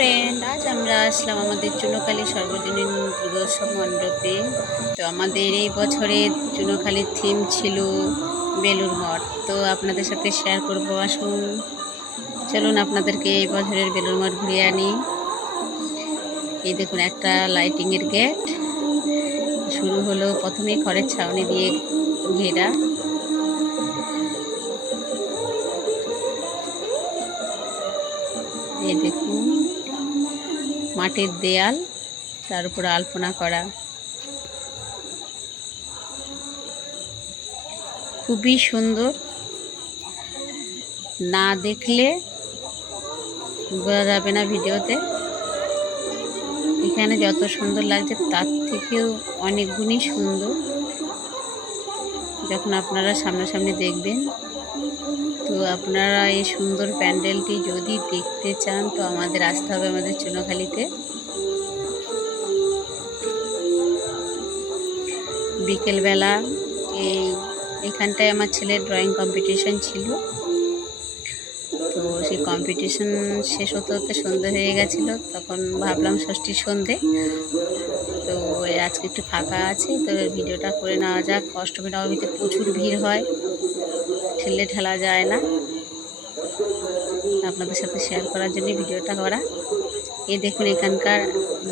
Friend, আজ আমরা আসলাম আমাদের চুনোখালী সর্বজনীন দুর্গোৎসব মণ্ডপে। তো আমাদের এই বছরের চুনোখালীর থিম ছিল বেলুড় মঠ। তো আপনাদের সাথে শেয়ার করবো, আসুন চলুন আপনাদেরকে এই বছরের বেলুড় মঠ ঘুরিয়ে আনি। এই দেখুন, একটা লাইটিংয়ের গেট শুরু হলো, প্রথমেই খড়ের ছাউনি দিয়ে ঘেরা। এই দেখুন মাটির দেয়াল, তার উপর আলপনা করা, খুবই সুন্দর। না দেখলে বোঝা যাবে না ভিডিওতে। এখানে যত সুন্দর লাগছে তার থেকেও অনেক গুণই সুন্দর যখন আপনারা সামনাসামনি দেখবেন। তো আপনারা এই সুন্দর প্যান্ডেলটি যদি দেখতে চান তো আমাদের আসতে হবে আমাদের চুনোখালীতে। বিকেলবেলা এইখানটায় আমার ছেলের ড্রয়িং কম্পিটিশন ছিল। তো সেই কম্পিটিশন শেষ হতে হতে সন্ধে হয়ে গেছিলো, তখন ভাবলাম ষষ্ঠীর সন্ধে, তো আজকে একটু ফাঁকা আছে, তো ভিডিওটা করে নেওয়া যাক। অষ্টমী নবমীতে প্রচুর ভিড় হয়, ঠেলে ঠেলা যায় না, আপনাদের সাথে শেয়ার করার জন্য ভিডিওটা করা। এই দেখুন এখানকার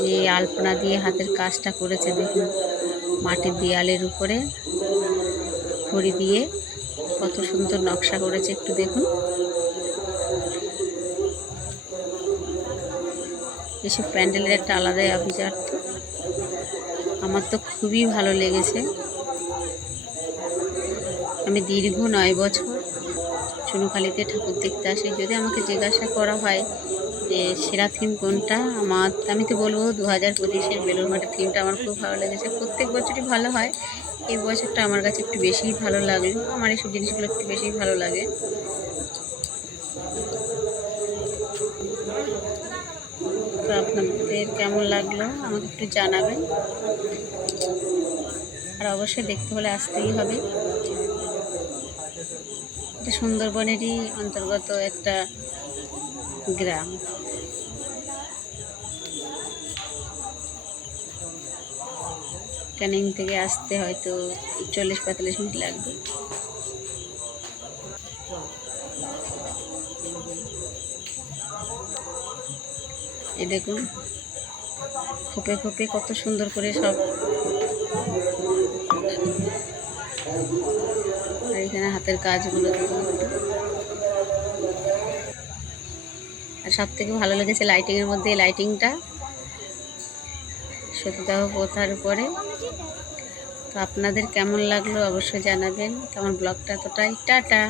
যে আলপনা দিয়ে হাতের কাজটা করেছে, দেখুন মাটির দেয়ালের উপরে খড়ি দিয়ে কত সুন্দর নকশা করেছে, একটু দেখুন। এসব প্যান্ডেলের একটা আলাদাই আভিজাত্য, আমার তো খুবই ভালো লেগেছে। আমি দীর্ঘ 9 বছর চুনোখালীতে ঠাকুর দেখতে আসি। যদি আমাকে জিজ্ঞাসা করা হয় যে সেরা থিম কোনটা, আমি তো বলবো 2025-এর বেলুড় মঠের থিমটা আমার খুব ভালো লেগেছে। প্রত্যেক বছরই ভালো হয়, এই বছরটা আমার কাছে একটু বেশিই ভালো লাগলো। আমার এইসব জিনিসগুলো একটু বেশিই ভালো লাগে। তো আপনাদের কেমন লাগলো আমাকে একটু জানাবেন, আর অবশ্যই দেখতে হলে আসতেই হবে। এটা সুন্দরবনেরই অন্তর্গত একটা গ্রাম। ক্যানিং থেকে আসতে হয়তো 40-45 মিনিট লাগবে। এই দেখুন খোপে খোপে কত সুন্দর করে সব, আর এখানে হাতের কাজগুলো দেখুন। আর সব থেকে ভালো লেগেছে লাইটিংয়ের মধ্যে, লাইটিংটা সতীদাহ প্রথার উপরে। তো আপনাদের কেমন লাগলো অবশ্যই জানাবেন। তো আমার ব্লগটা এতটাই, টাটা।